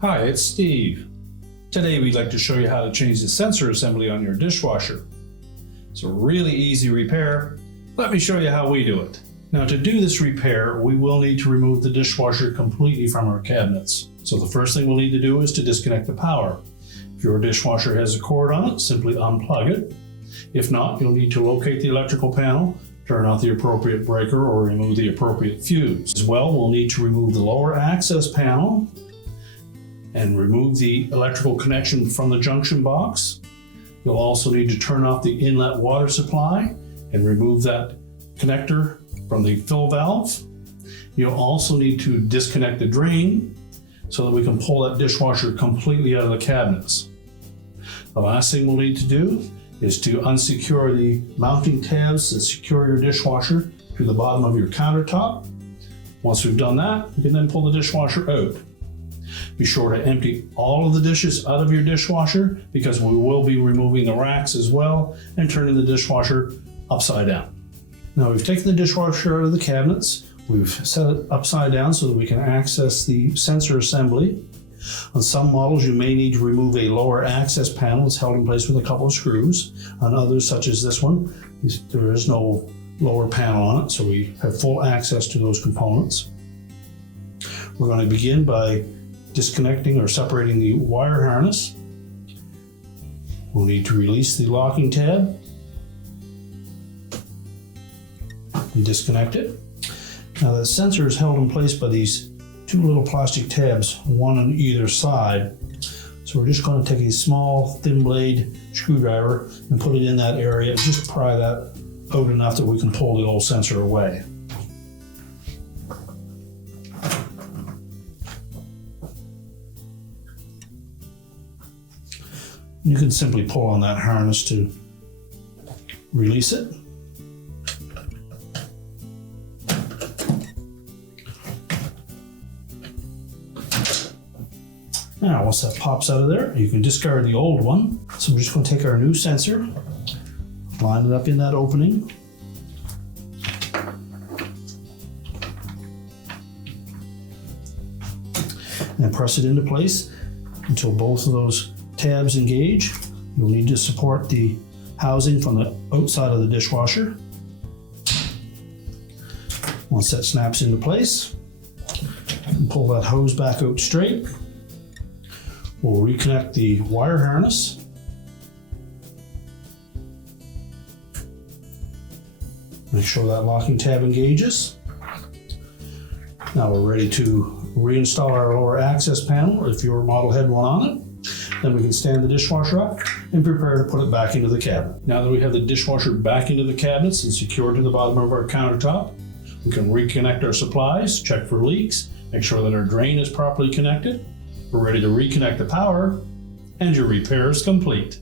Hi, it's Steve. Today we'd like to show you how to change the sensor assembly on your dishwasher. It's a really easy repair. Let me show you how we do it. Now, to do this repair, we will need to remove the dishwasher completely from our cabinets. So the first thing we'll need to do is to disconnect the power. If your dishwasher has a cord on it, simply unplug it. If not, you'll need to locate the electrical panel, turn off the appropriate breaker, or remove the appropriate fuse. As well, we'll need to remove the lower access panel and remove the electrical connection from the junction box. You'll also need to turn off the inlet water supply and remove that connector from the fill valve. You'll also need to disconnect the drain so that we can pull that dishwasher completely out of the cabinets. The last thing we'll need to do is to unsecure the mounting tabs that secure your dishwasher to the bottom of your countertop. Once we've done that, you can then pull the dishwasher out. Be sure to empty all of the dishes out of your dishwasher because we will be removing the racks as well and turning the dishwasher upside down. Now we've taken the dishwasher out of the cabinets. We've set it upside down so that we can access the sensor assembly. On some models, you may need to remove a lower access panel. It's held in place with a couple of screws. On others, such as this one, there is no lower panel on it, so we have full access to those components. We're going to begin by disconnecting or separating the wire harness. We'll need to release the locking tab and disconnect it. Now the sensor is held in place by these two little plastic tabs, one on either side. So we're just going to take a small thin blade screwdriver and put it in that area and just pry that out enough that we can pull the old sensor away. You can simply pull on that harness to release it. Now, once that pops out of there, you can discard the old one. So we're just going to take our new sensor, line it up in that opening, and press it into place until both of those tabs engage. You'll need to support the housing from the outside of the dishwasher. Once that snaps into place, and pull that hose back out straight. We'll reconnect the wire harness. Make sure that locking tab engages. Now we're ready to reinstall our lower access panel if your model had one on it. Then we can stand the dishwasher up and prepare to put it back into the cabinet. Now that we have the dishwasher back into the cabinets and secured to the bottom of our countertop, we can reconnect our supplies, check for leaks, make sure that our drain is properly connected. We're ready to reconnect the power, and your repair is complete.